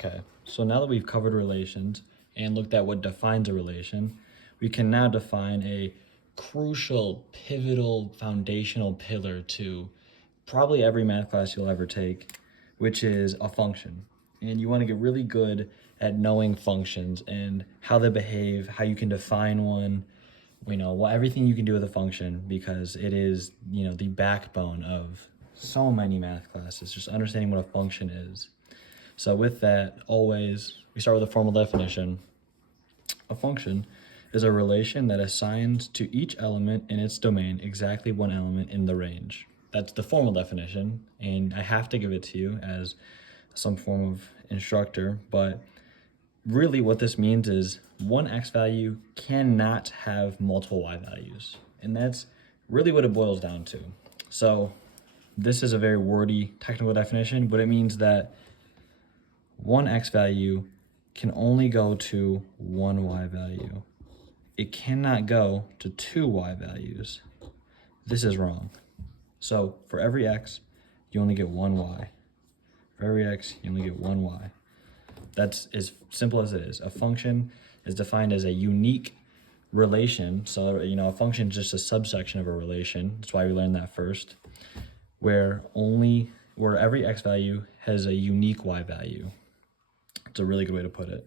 Okay, so now that we've covered relations and looked at what defines a relation, we can now define a crucial, pivotal, foundational pillar to probably every math class you'll ever take, which is a function. And you want to get really good at knowing functions and how they behave, how you can define one, everything you can do with a function, because it is, the backbone of so many math classes, just understanding what a function is. So with that, always, we start with a formal definition. A function is a relation that assigns to each element in its domain exactly one element in the range. That's the formal definition, and I have to give it to you as some form of instructor, but really what this means is one x value cannot have multiple y values, and that's really what it boils down to. So this is a very wordy technical definition, but it means that one x value can only go to one y value. It cannot go to two y values. This is wrong. So for every x, you only get one y. For every x, you only get one y. That's as simple as it is. A function is defined as a unique relation. So, a function is just a subsection of a relation. That's why we learned that first. Where every x value has a unique y value. It's a really good way to put it.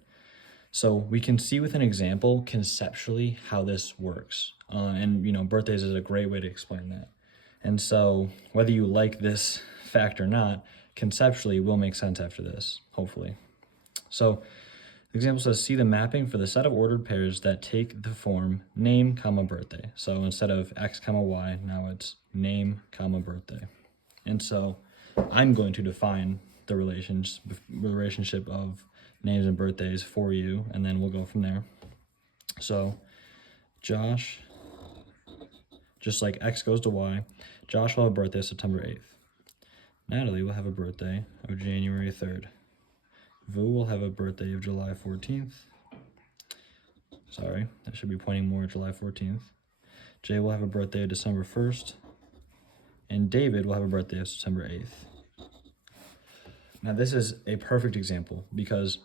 So we can see with an example conceptually how this works. And birthdays is a great way to explain that. And so whether you like this fact or not, conceptually will make sense after this, hopefully. So the example says, see the mapping for the set of ordered pairs that take the form name, comma, birthday. So instead of x, comma, y, now it's name, comma, birthday. And so I'm going to define the relationship of names and birthdays for you, and then we'll go from there. So Josh, just like x goes to y, Josh will have a birthday September 8th. Natalie will have a birthday of January 3rd. Vu will have a birthday of July 14th. Sorry, that should be pointing more at July 14th. Jay will have a birthday of December 1st. And David will have a birthday of September 8th. Now this is a perfect example because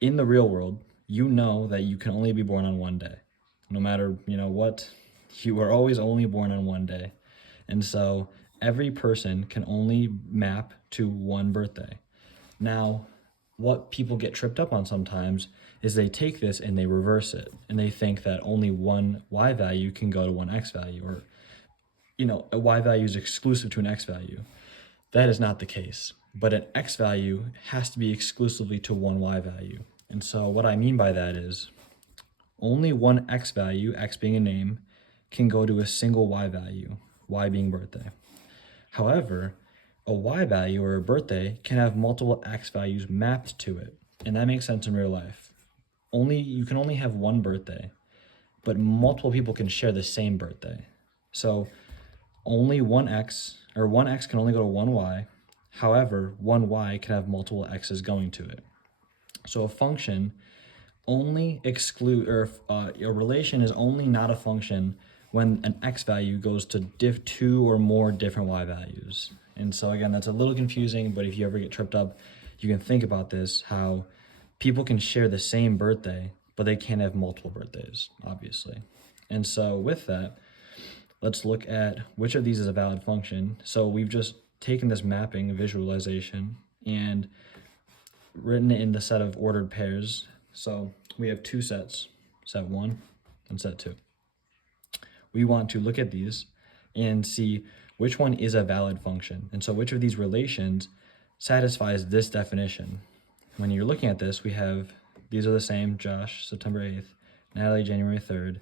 in the real world, you know that you can only be born on one day. No matter, what, you are always only born on one day. And so every person can only map to one birthday. Now, what people get tripped up on sometimes is they take this and they reverse it. And they think that only one y value can go to one x value, or, a y value is exclusive to an x value. That is not the case. But an x value has to be exclusively to one y value. And so what I mean by that is only one x value, x being a name, can go to a single y value, y being birthday. However, a y value or a birthday can have multiple x values mapped to it. And that makes sense in real life. You can only have one birthday, but multiple people can share the same birthday. So only one x can only go to one y. However, one y can have multiple x's going to it. So a function only a relation is only not a function when an x value goes to two or more different y values. And so again, that's a little confusing, but if you ever get tripped up, you can think about this, how people can share the same birthday, but they can't have multiple birthdays, obviously. And so with that, let's look at which of these is a valid function. So we've just taken this mapping visualization and written it in the set of ordered pairs. So we have two sets, set 1 and set 2. We want to look at these and see which one is a valid function. And so which of these relations satisfies this definition. When you're looking at this, these are the same, Josh, September 8th, Natalie, January 3rd.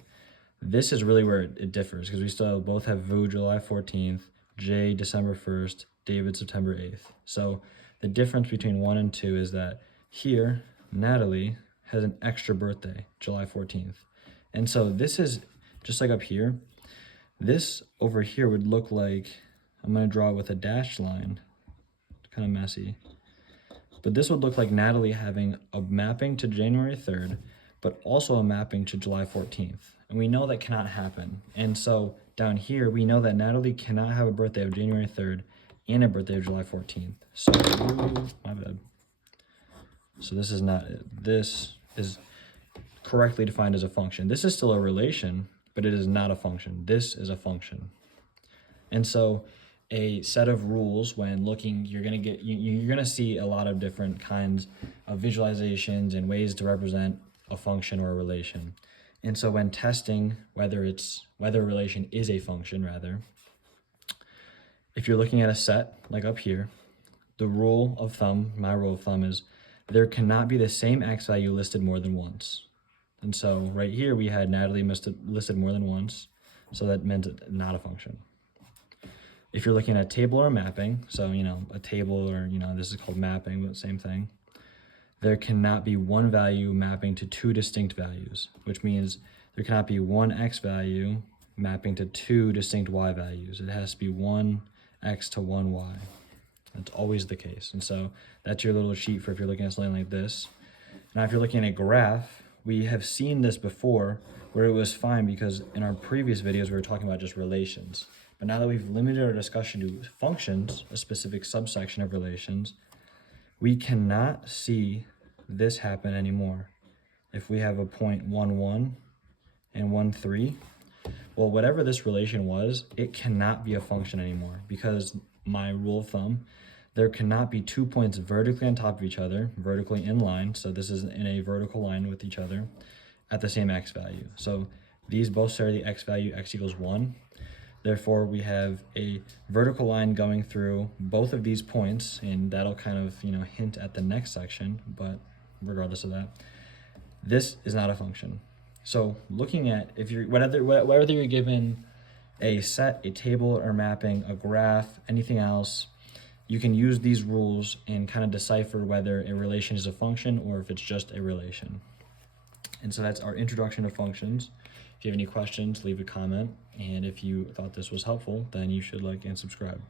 This is really where it differs because we still both have Vu, July 14th, Jay, December 1st, David, September 8th. So the difference between 1 and 2 is that here, Natalie has an extra birthday, July 14th. And so this is just like up here. This over here would look like, I'm going to draw it with a dashed line. It's kind of messy. But this would look like Natalie having a mapping to January 3rd, but also a mapping to July 14th. And we know that cannot happen. And so down here, we know that Natalie cannot have a birthday of January 3rd and a birthday of July 14th. So, my bad. So this is correctly defined as a function. This is still a relation, but it is not a function. This is a function. And so a set of rules when looking, you're gonna see a lot of different kinds of visualizations and ways to represent a function or a relation. And so when testing whether a relation is a function, rather, if you're looking at a set like up here, the rule of thumb, my rule of thumb is there cannot be the same x value listed more than once. And so right here we had Natalie listed more than once, so that meant not a function. If you're looking at a table or a mapping, so a table or this is called mapping, but same thing, there cannot be one value mapping to two distinct values, which means there cannot be one x value mapping to two distinct y values. It has to be one x to one y. That's always the case. And so that's your little sheet for if you're looking at something like this. Now, if you're looking at a graph, we have seen this before where it was fine because in our previous videos, we were talking about just relations. But now that we've limited our discussion to functions, a specific subsection of relations, we cannot see this happen anymore. If we have a point 1, 1 and 1, 3, well, whatever this relation was, it cannot be a function anymore because my rule of thumb, there cannot be 2 points vertically on top of each other, vertically in line, so this is in a vertical line with each other, at the same x value. So these both share the x value, x equals 1. Therefore, we have a vertical line going through both of these points, and that'll kind of hint at the next section, but regardless of that, this is not a function. So looking at, if you're whether you're given a set, a table or mapping, a graph, anything else, you can use these rules and kind of decipher whether a relation is a function or if it's just a relation. And so that's our introduction to functions. If you have any questions, leave a comment. And if you thought this was helpful, then you should like and subscribe.